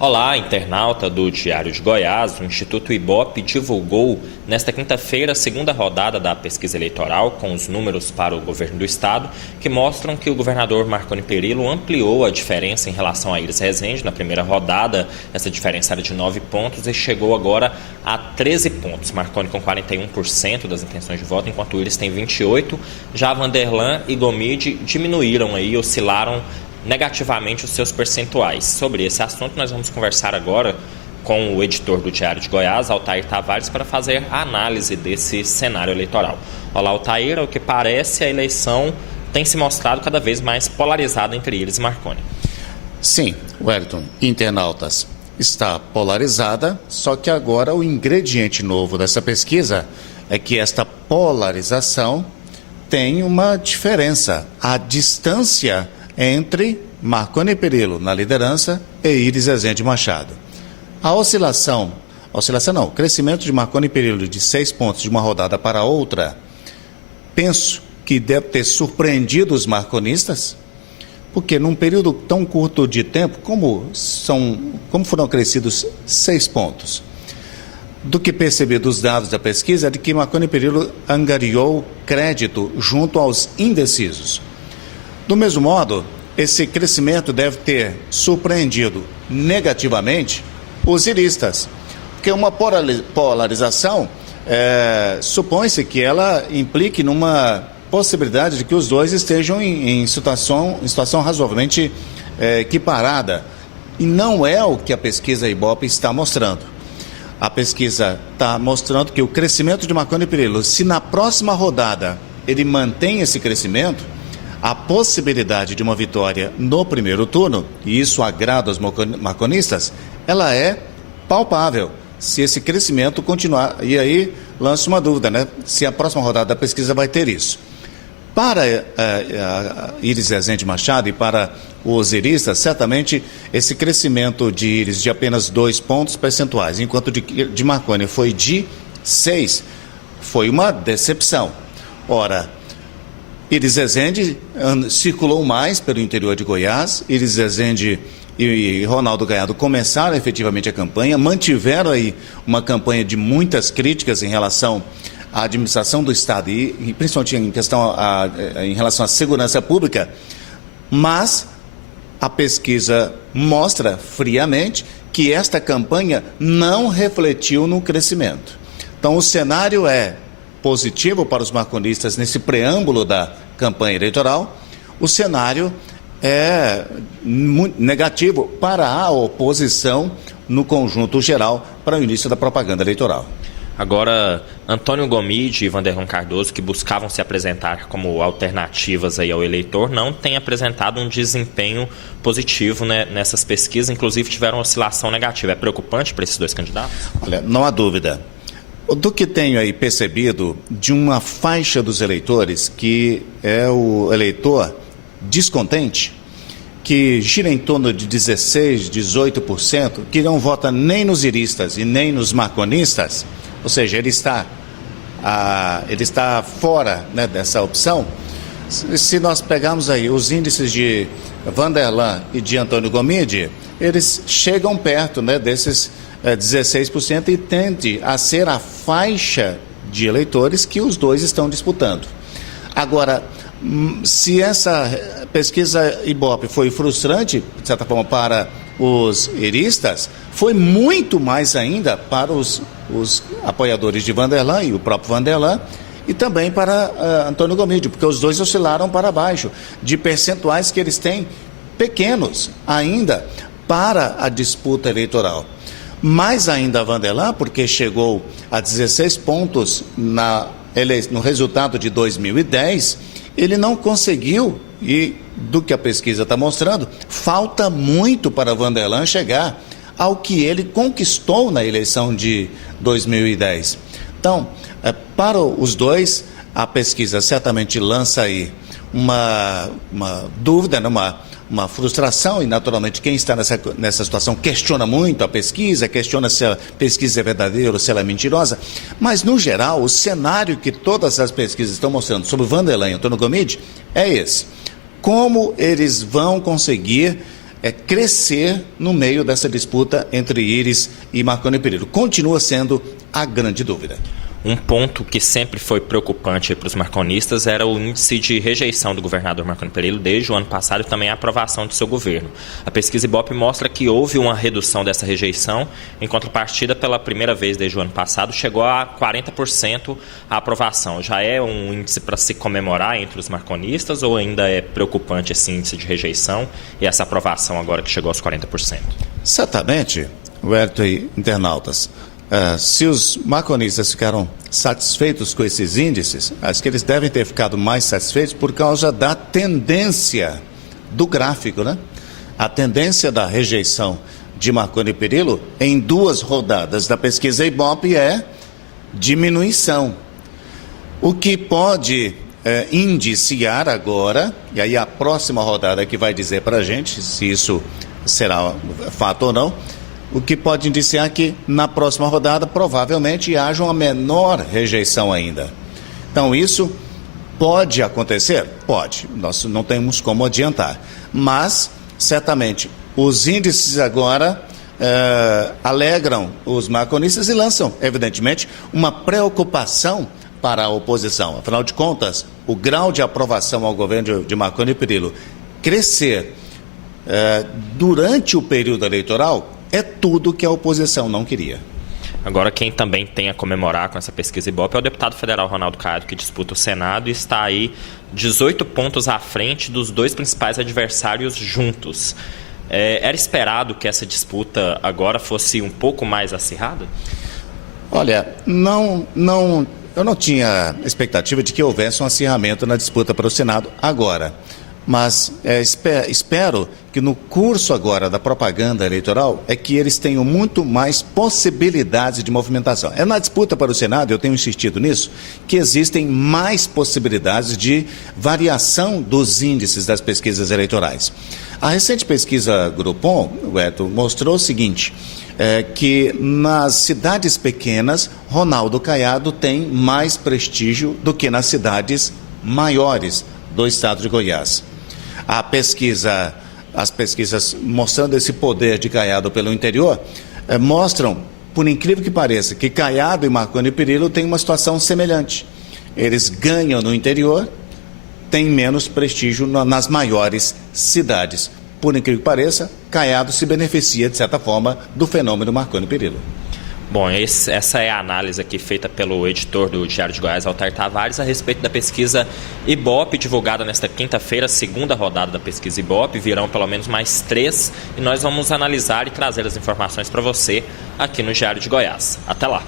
Olá, internauta do Diário de Goiás. O Instituto Ibope divulgou nesta quinta-feira a segunda rodada da pesquisa eleitoral com os números para o governo do estado, que mostram que o governador Marconi Perillo ampliou a diferença em relação a Iris Rezende. Na primeira rodada, essa diferença era de 9 pontos e chegou agora a 13 pontos. Marconi com 41% das intenções de voto, enquanto Iris tem 28%. Já Vanderlan e Gomide diminuíram oscilaram negativamente os seus percentuais. Sobre esse assunto, nós vamos conversar agora com o editor do Diário de Goiás, Altair Tavares, para fazer a análise desse cenário eleitoral. Olá, Altair. Ao que parece, a eleição tem se mostrado cada vez mais polarizada entre Iris e Marconi. Sim, Wellington, internautas, está polarizada, só que agora o ingrediente novo dessa pesquisa é que esta polarização tem uma diferença. A distância entre Marconi Perillo na liderança e Iris Rezende Machado. O crescimento de Marconi Perillo de 6 pontos de uma rodada para outra, penso que deve ter surpreendido os marconistas, porque num período tão curto de tempo, como foram acrescidos 6 pontos? Do que percebi dos dados da pesquisa é de que Marconi Perillo angariou crédito junto aos indecisos. Do mesmo modo, esse crescimento deve ter surpreendido negativamente os iristas, porque uma polarização supõe-se que ela implique numa possibilidade de que os dois estejam em situação razoavelmente equiparada, e não é o que a pesquisa Ibope está mostrando. A pesquisa está mostrando que o crescimento de Marconi Perillo, se na próxima rodada ele mantém esse crescimento, a possibilidade de uma vitória no primeiro turno, e isso agrada aos marconistas, ela é palpável, se esse crescimento continuar. E aí lança uma dúvida, né? Se a próxima rodada da pesquisa vai ter isso. Para Iris Rezende Machado e para os iristas, certamente esse crescimento de Iris de apenas 2 pontos percentuais, enquanto de Marconi foi de 6, foi uma decepção. Ora, Iris Rezende circulou mais pelo interior de Goiás. Iris Rezende e Ronaldo Caiado começaram efetivamente a campanha, mantiveram aí uma campanha de muitas críticas em relação à administração do Estado e principalmente em relação à segurança pública, mas a pesquisa mostra friamente que esta campanha não refletiu no crescimento. Então o cenário é positivo para os marconistas nesse preâmbulo da campanha eleitoral. O cenário é muito negativo para a oposição no conjunto geral para o início da propaganda eleitoral. Agora, Antônio Gomide e Vanderlan Cardoso, que buscavam se apresentar como alternativas aí ao eleitor, não têm apresentado um desempenho positivo, né, nessas pesquisas, inclusive tiveram oscilação negativa. É preocupante para esses dois candidatos? Olha, não há dúvida. Do que tenho aí percebido de uma faixa dos eleitores, que é o eleitor descontente, que gira em torno de 16%, 18%, que não vota nem nos iristas e nem nos marconistas, ou seja, ele está fora, né, dessa opção. Se nós pegarmos aí os índices de Vanderlan e de Antônio Gomide, eles chegam perto, né, desses 16% e tende a ser a faixa de eleitores que os dois estão disputando. Agora, se essa pesquisa Ibope foi frustrante, de certa forma, para os iristas, foi muito mais ainda para os apoiadores de Vanderlan e o próprio Vanderlan, e também para Antônio Gomide, porque os dois oscilaram para baixo, de percentuais que eles têm pequenos ainda para a disputa eleitoral. Mais ainda a Vanderlan, porque chegou a 16 pontos no resultado de 2010, ele não conseguiu, e do que a pesquisa está mostrando, falta muito para Vanderlan chegar ao que ele conquistou na eleição de 2010. Então, para os dois, a pesquisa certamente lança aí uma dúvida, uma frustração, e naturalmente quem está nessa situação questiona muito a pesquisa, questiona se a pesquisa é verdadeira ou se ela é mentirosa, mas no geral o cenário que todas as pesquisas estão mostrando sobre Vanderlan e Antônio Gomide é esse: como eles vão conseguir crescer no meio dessa disputa entre Íris e Marconi Perillo. Continua sendo a grande dúvida. Um ponto que sempre foi preocupante para os marconistas era o índice de rejeição do governador Marconi Perillo desde o ano passado e também a aprovação do seu governo. A pesquisa Ibope mostra que houve uma redução dessa rejeição, em contrapartida, pela primeira vez desde o ano passado, chegou a 40% a aprovação. Já é um índice para se comemorar entre os marconistas ou ainda é preocupante esse índice de rejeição e essa aprovação agora que chegou aos 40%? Certamente, Wellington e internautas, se os marconistas ficaram satisfeitos com esses índices, acho que eles devem ter ficado mais satisfeitos por causa da tendência do gráfico, né? A tendência da rejeição de Marconi Perillo em 2 rodadas da pesquisa Ibope é diminuição. O que pode indiciar agora, e aí a próxima rodada que vai dizer para a gente se isso será fato ou não, o que pode indiciar que na próxima rodada provavelmente haja uma menor rejeição ainda. Então isso pode acontecer? Pode, nós não temos como adiantar. Mas, certamente, os índices agora alegram os marconistas e lançam, evidentemente, uma preocupação para a oposição. Afinal de contas, o grau de aprovação ao governo de Marconi Perillo crescer durante o período eleitoral é tudo que a oposição não queria. Agora, quem também tem a comemorar com essa pesquisa Ibope é o deputado federal Ronaldo Caiado, que disputa o Senado e está aí 18 pontos à frente dos 2 principais adversários juntos. Era esperado que essa disputa agora fosse um pouco mais acirrada? Olha, eu não tinha expectativa de que houvesse um acirramento na disputa para o Senado agora. Mas espero que no curso agora da propaganda eleitoral é que eles tenham muito mais possibilidades de movimentação. É na disputa para o Senado, eu tenho insistido nisso, que existem mais possibilidades de variação dos índices das pesquisas eleitorais. A recente pesquisa Groupon, Wellington, mostrou o seguinte, que nas cidades pequenas, Ronaldo Caiado tem mais prestígio do que nas cidades maiores do estado de Goiás. As pesquisas mostrando esse poder de Caiado pelo interior, mostram, por incrível que pareça, que Caiado e Marconi Perillo têm uma situação semelhante. Eles ganham no interior, têm menos prestígio nas maiores cidades. Por incrível que pareça, Caiado se beneficia, de certa forma, do fenômeno Marconi Perillo. Bom, essa é a análise aqui feita pelo editor do Diário de Goiás, Altair Tavares, a respeito da pesquisa Ibope, divulgada nesta quinta-feira, segunda rodada da pesquisa Ibope. Virão pelo menos mais 3 e nós vamos analisar e trazer as informações para você aqui no Diário de Goiás. Até lá!